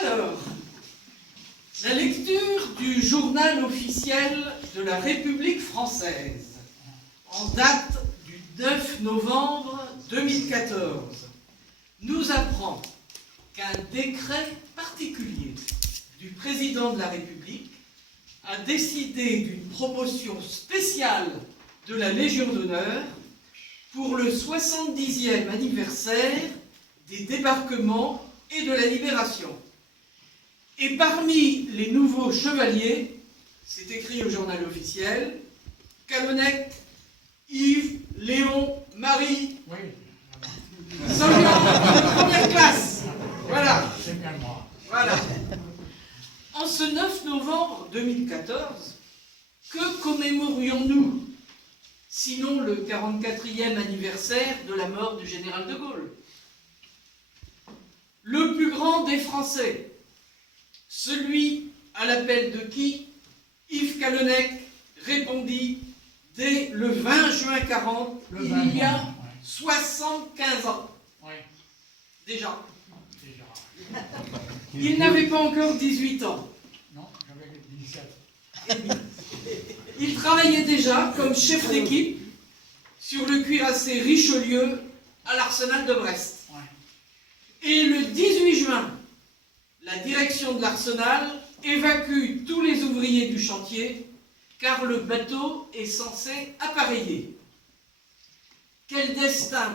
Alors, la lecture du journal officiel de la République française en date du 9 novembre 2014 nous apprend qu'un décret particulier du président de la République a décidé d'une promotion spéciale de la Légion d'honneur pour le 70e anniversaire des débarquements et de la libération. Et parmi les nouveaux chevaliers, c'est écrit au journal officiel, Callennec, Yves, Léon, Marie, soldat de première classe. Voilà. Voilà. En ce 9 novembre 2014, que commémorions-nous, sinon le 44e anniversaire de la mort du général de Gaulle? Le plus grand des Français, celui à l'appel de qui Yves Callennec répondit dès le 20 juin 40, il y a 75 ans. Déjà. Il n'avait pas encore 18 ans. Non, j'avais 17. Il travaillait déjà comme chef d'équipe sur le cuirassé Richelieu à l'arsenal de Brest. Et le 18 juin, la direction de l'arsenal évacue tous les ouvriers du chantier car le bateau est censé appareiller. Quel destin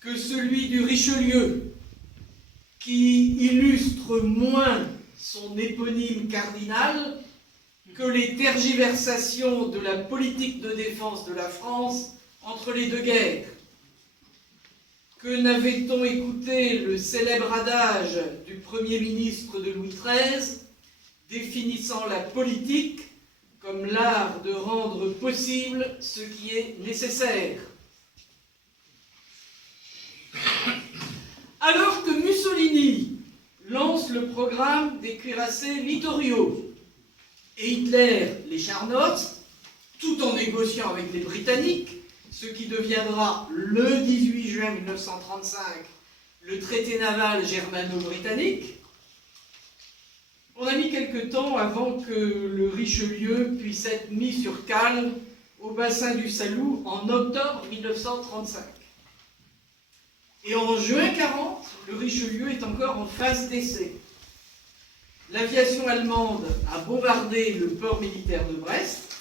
que celui du Richelieu, qui illustre moins son éponyme cardinal que les tergiversations de la politique de défense de la France entre les deux guerres. Que n'avait-on écouté le célèbre adage du Premier ministre de Louis XIII, définissant la politique comme l'art de rendre possible ce qui est nécessaire. Alors que Mussolini lance le programme des cuirassés littoraux et Hitler les charnote, tout en négociant avec les Britanniques, ce qui deviendra le 18 juin 1935 le traité naval germano-britannique, on a mis quelque temps avant que le Richelieu puisse être mis sur cale au bassin du Salou en octobre 1935. Et en juin 40, le Richelieu est encore en phase d'essai. L'aviation allemande a bombardé le port militaire de Brest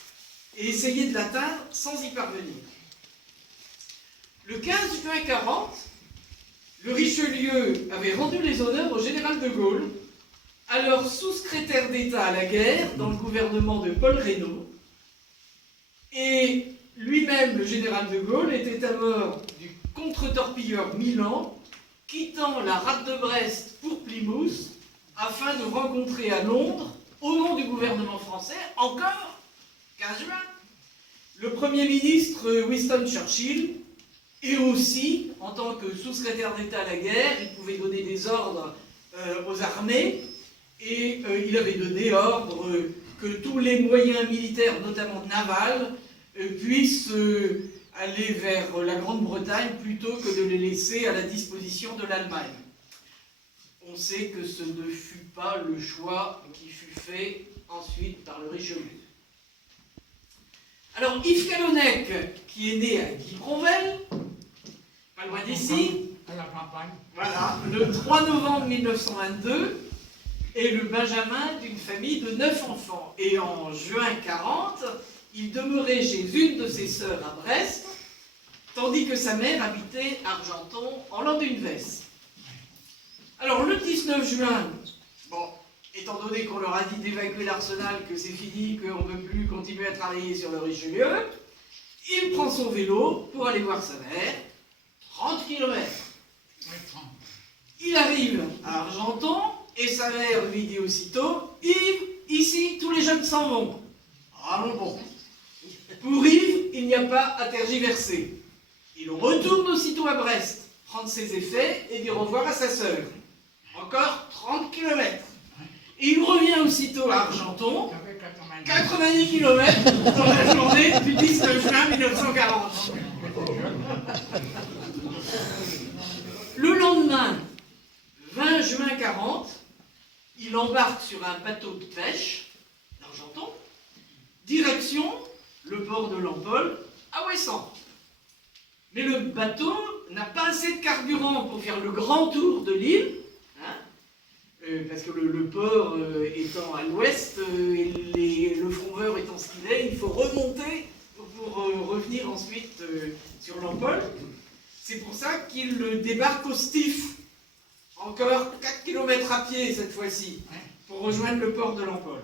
et essayé de l'atteindre sans y parvenir. Le 15 juin 40, le Richelieu avait rendu les honneurs au général de Gaulle, alors sous-secrétaire d'État à la guerre dans le gouvernement de Paul Reynaud, et lui-même, le général de Gaulle, était à bord du contre-torpilleur Milan, quittant la rade de Brest pour Plymouth, afin de rencontrer à Londres, au nom du gouvernement français, encore 15 juin, le Premier ministre Winston Churchill, et aussi, en tant que sous-secrétaire d'État à la guerre, il pouvait donner des ordres aux armées, et il avait donné ordre que tous les moyens militaires, notamment navals, puissent aller vers la Grande-Bretagne plutôt que de les laisser à la disposition de l'Allemagne. On sait que ce ne fut pas le choix qui fut fait ensuite par le Richelieu. Alors Yves Callennec, qui est né à Guipronvel, pas loin d'ici, À la campagne. voilà, le 3 novembre 1922, est le benjamin d'une famille de 9 enfants. Et en juin 40, il demeurait chez une de ses sœurs à Brest, tandis que sa mère habitait Argenton, en Landunvès. Alors le 19 juin, bon, étant donné qu'on leur a dit d'évacuer l'arsenal, que c'est fini, qu'on ne peut plus continuer à travailler sur le Richelieu, il prend son vélo pour aller voir sa mère, 30 km. Il arrive à Argenton, et sa mère lui dit aussitôt, « Yves, ici, tous les jeunes s'en vont. » Ah bon. Pour Yves, il n'y a pas à tergiverser. Il retourne aussitôt à Brest, prendre ses effets et dire au revoir à sa sœur. Encore 30 km. Et il revient aussitôt à Argenton, 90 km dans la journée du 19 juin 1940. Le lendemain, 20 juin 40, il embarque sur un bateau de pêche d'Argenton, direction le port de Lampol à Ouessant. Mais le bateau n'a pas assez de carburant pour faire le grand tour de l'île, hein, parce que le port étant à l'ouest et le fromeur étant ce qu'il est, il faut remonter pour revenir ensuite sur Lampol. C'est pour ça qu'il débarque au Stif, encore 4 km à pied cette fois-ci, pour rejoindre le port de Lampol.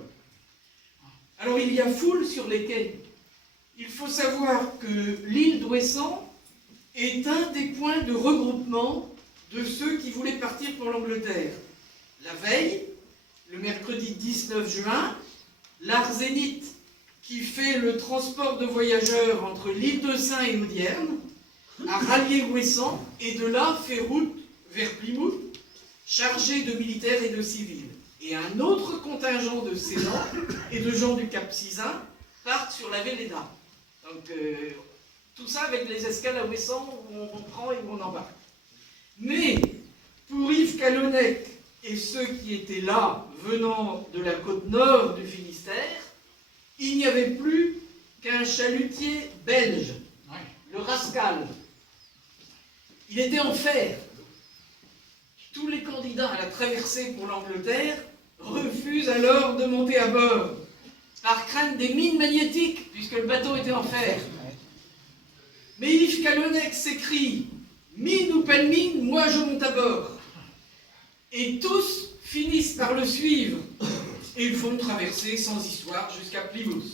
Alors il y a foule sur les quais. Il faut savoir que l'île d'Ouessant est un des points de regroupement de ceux qui voulaient partir pour l'Angleterre. La veille, le mercredi 19 juin, l'Art Zénith, qui fait le transport de voyageurs entre l'île de Saint et Audierne, a rallié Ouessant et de là fait route vers Plymouth, chargé de militaires et de civils. Et un autre contingent de Céylans et de gens du Cap Sizun partent sur la Véleda. Donc tout ça avec les escales à Ouessant où on prend et où on embarque. Mais pour Yves Calonnec et ceux qui étaient là, venant de la côte nord du Finistère, il n'y avait plus qu'un chalutier belge, le Rascal. Il était en fer. Tous les candidats à la traversée pour l'Angleterre refusent alors de monter à bord, par crainte des mines magnétiques, puisque le bateau était en fer. Mais Yves Calonnec s'écrie « Mine ou pas de mine, moi je monte à bord ». Et tous finissent par le suivre, et ils font une traversée sans histoire jusqu'à Plymouth.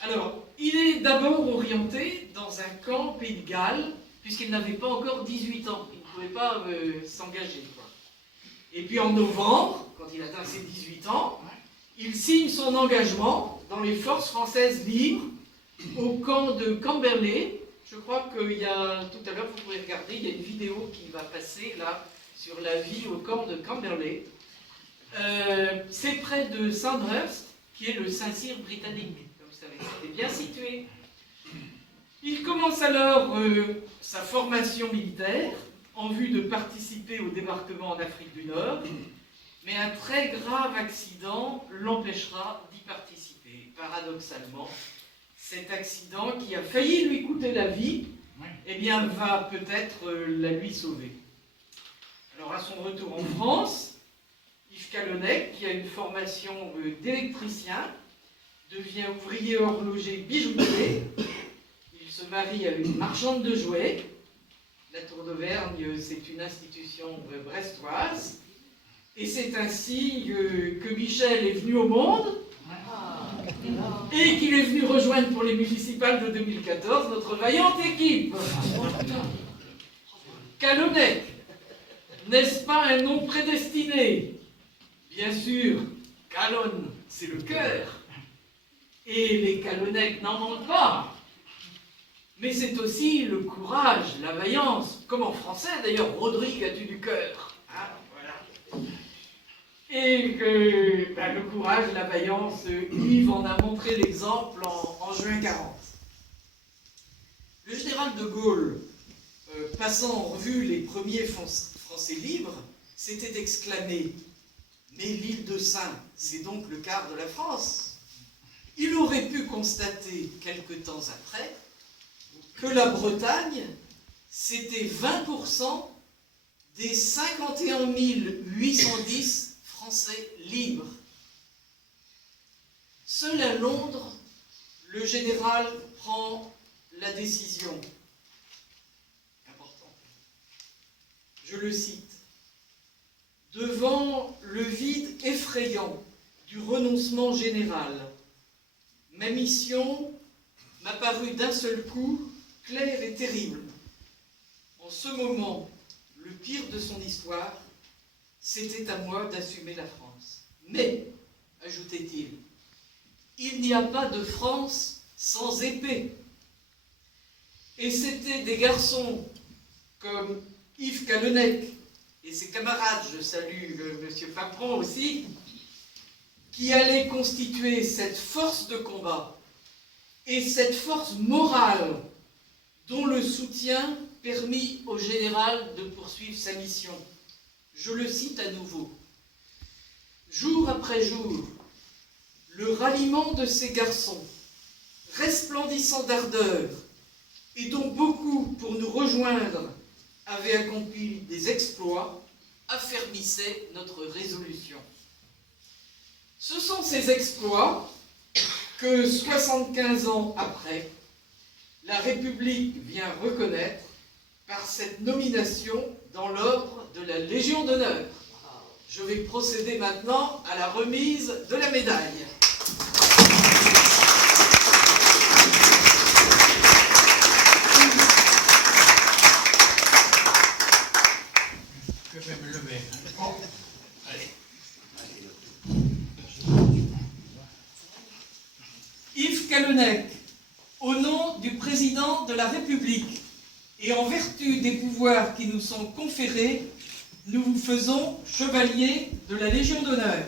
Alors, il est d'abord orienté dans un camp Pays de Galles, puisqu'il n'avait pas encore 18 ans. Il ne pouvait pas s'engager, quoi. Et puis en novembre, quand il atteint ses 18 ans, il signe son engagement dans les forces françaises libres au camp de Camberley. Je crois qu'il y a, tout à l'heure, vous pouvez regarder, il y a une vidéo qui va passer là sur la vie au camp de Camberley. C'est près de Sandhurst, qui est le Saint-Cyr britannique, comme vous savez. C'est bien situé. Il commence alors sa formation militaire en vue de participer au débarquement en Afrique du Nord, mais un très grave accident l'empêchera d'y participer. Paradoxalement, cet accident qui a failli lui coûter la vie, eh bien, va peut-être la lui sauver. Alors, à son retour en France, Yves Calonnec, qui a une formation d'électricien, devient ouvrier horloger bijoutier. Il se marie à une marchande de jouets. La Tour d'Auvergne, c'est une institution brestoise. Et c'est ainsi que Michel est venu au monde et qu'il est venu rejoindre pour les municipales de 2014 notre vaillante équipe. Calonnec, n'est-ce pas un nom prédestiné? Bien sûr, Calonne, c'est le cœur. Et les Calonnec n'en manquent pas. Mais c'est aussi le courage, la vaillance, comme en français d'ailleurs, Rodrigue a-tu du cœur, hein, voilà. Et le courage, la vaillance, Yves en a montré l'exemple en juin 40. Le général de Gaulle, passant en revue les premiers Français libres, s'était exclamé « Mais l'île de Saint, c'est donc le quart de la France ». Il aurait pu constater quelque temps après que la Bretagne, c'était 20% des 51 810 Français libres. Seul à Londres, le général prend la décision importante. Je le cite. « Devant le vide effrayant du renoncement général, ma mission m'a paru d'un seul coup claire et terrible. En ce moment, le pire de son histoire, c'était à moi d'assumer la France. Mais, ajoutait-il, il n'y a pas de France sans épée. Et c'était des garçons comme Yves Calonnec et ses camarades, je salue M. Papron aussi, qui allaient constituer cette force de combat et cette force morale dont le soutien permit au général de poursuivre sa mission. Je le cite à nouveau. jour après jour, le ralliement de ces garçons, resplendissants d'ardeur, et dont beaucoup, pour nous rejoindre, avaient accompli des exploits, affermissait notre résolution. Ce sont ces exploits que, 75 ans après, la République vient reconnaître par cette nomination dans l'ordre de la Légion d'honneur. Je vais procéder maintenant à la remise de la médaille. Je vais me lever. Bon, allez. Yves Callennec, au nom du président de la République et en vertu des pouvoirs qui nous sont conférés, nous vous faisons chevalier de la Légion d'honneur.